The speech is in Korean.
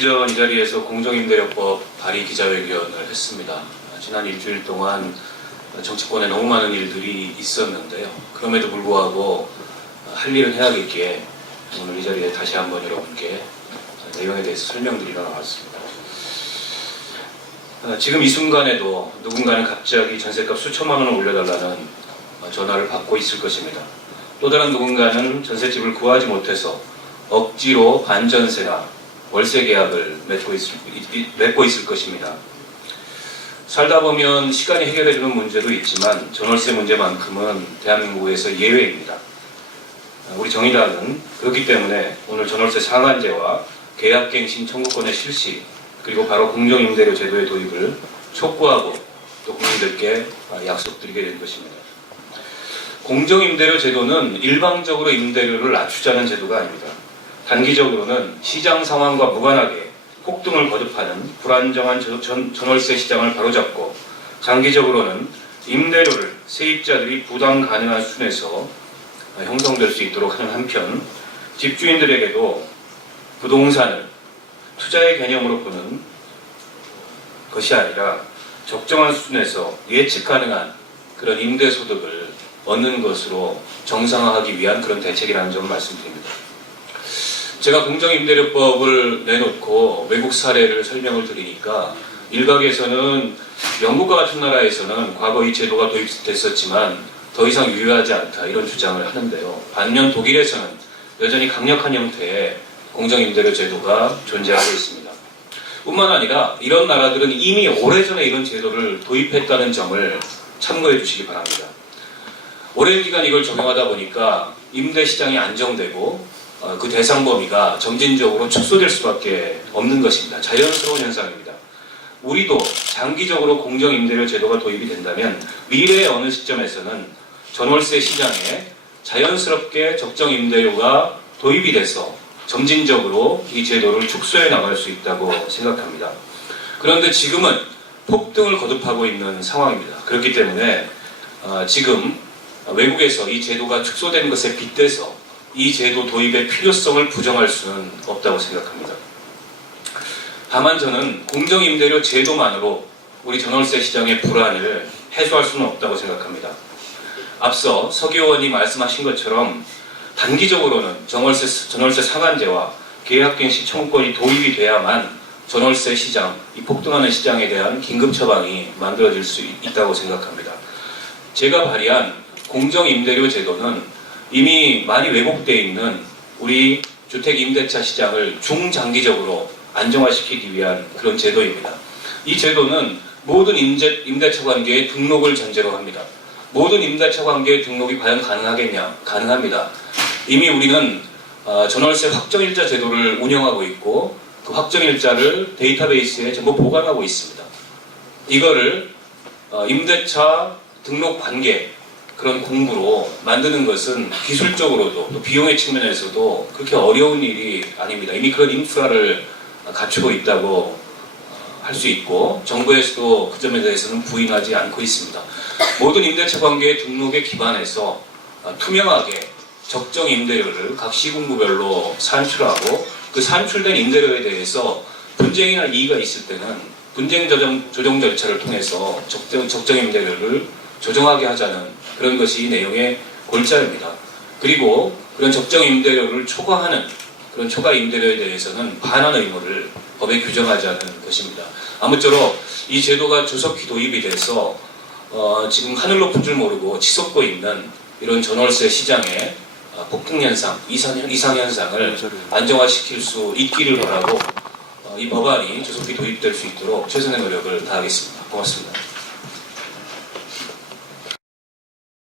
전 이 자리에서 공정임대료법 발의 기자회견을 했습니다. 지난 일주일 동안 정치권에 너무 많은 일들이 있었는데요. 그럼에도 불구하고 할 일은 해야겠기에 오늘 이 자리에 다시 한번 여러분께 내용에 대해서 설명드리러 나왔습니다. 지금 이 순간에도 누군가는 갑자기 전셋값 수천만 원을 올려달라는 전화를 받고 있을 것입니다. 또 다른 누군가는 전셋집을 구하지 못해서 억지로 반전세나 월세 계약을 맺고 있을 것입니다. 살다 보면 시간이 해결해주는 문제도 있지만 전월세 문제만큼은 대한민국에서 예외입니다. 우리 정의당은 그렇기 때문에 오늘 전월세 상한제와 계약갱신 청구권의 실시 그리고 바로 공정임대료 제도의 도입을 촉구하고 또 국민들께 약속드리게 된 것입니다. 공정임대료 제도는 일방적으로 임대료를 낮추자는 제도가 아닙니다. 단기적으로는 시장 상황과 무관하게 폭등을 거듭하는 불안정한 전월세 시장을 바로잡고 장기적으로는 임대료를 세입자들이 부담 가능한 수준에서 형성될 수 있도록 하는 한편 집주인들에게도 부동산을 투자의 개념으로 보는 것이 아니라 적정한 수준에서 예측 가능한 그런 임대소득을 얻는 것으로 정상화하기 위한 그런 대책이라는 점을 말씀드립니다. 제가 공정임대료법을 내놓고 외국 사례를 설명을 드리니까 일각에서는 영국과 같은 나라에서는 과거 이 제도가 도입됐었지만 더 이상 유효하지 않다 이런 주장을 하는데요. 반면 독일에서는 여전히 강력한 형태의 공정임대료 제도가 존재하고 있습니다. 뿐만 아니라 이런 나라들은 이미 오래전에 이런 제도를 도입했다는 점을 참고해 주시기 바랍니다. 오랜 기간 이걸 적용하다 보니까 임대 시장이 안정되고 그 대상 범위가 점진적으로 축소될 수밖에 없는 것입니다. 자연스러운 현상입니다. 우리도 장기적으로 공정임대료 제도가 도입이 된다면 미래의 어느 시점에서는 전월세 시장에 자연스럽게 적정임대료가 도입이 돼서 점진적으로 이 제도를 축소해 나갈 수 있다고 생각합니다. 그런데 지금은 폭등을 거듭하고 있는 상황입니다. 그렇기 때문에 지금 외국에서 이 제도가 축소된 것에 빗대서 이 제도 도입의 필요성을 부정할 수는 없다고 생각합니다. 다만 저는 공정임대료 제도만으로 우리 전월세 시장의 불안을 해소할 수는 없다고 생각합니다. 앞서 석 의원이 말씀하신 것처럼 단기적으로는 전월세 상한제와 계약갱신 청구권이 도입이 돼야만 전월세 시장, 이 폭등하는 시장에 대한 긴급 처방이 만들어질 수 있다고 생각합니다. 제가 발의한 공정임대료 제도는 이미 많이 왜곡되어 있는 우리 주택임대차 시장을 중장기적으로 안정화시키기 위한 그런 제도입니다. 이 제도는 모든 임대차 관계의 등록을 전제로 합니다. 모든 임대차 관계의 등록이 과연 가능하겠냐? 가능합니다. 이미 우리는 전월세 확정일자 제도를 운영하고 있고 그 확정일자를 데이터베이스에 전부 보관하고 있습니다. 이거를 임대차 등록 관계 그런 공부로 만드는 것은 기술적으로도 또 비용의 측면에서도 그렇게 어려운 일이 아닙니다. 이미 그런 인프라를 갖추고 있다고 할 수 있고 정부에서도 그 점에 대해서는 부인하지 않고 있습니다. 모든 임대차 관계의 등록에 기반해서 투명하게 적정 임대료를 각 시군구별로 산출하고 그 산출된 임대료에 대해서 분쟁이나 이의가 있을 때는 분쟁 조정 절차를 통해서 적정 임대료를 조정하게 하자는 그런 것이 이 내용의 골자입니다. 그리고 그런 적정 임대료를 초과하는 그런 초과 임대료에 대해서는 반환 의무를 법에 규정하지 않은 것입니다. 아무쪼록 이 제도가 조속히 도입이 돼서 지금 하늘 높은 줄 모르고 치솟고 있는 이런 전월세 시장의 폭등 현상, 이상 현상을 안정화시킬 수 있기를 바라고 이 법안이 조속히 도입될 수 있도록 최선의 노력을 다하겠습니다. 고맙습니다.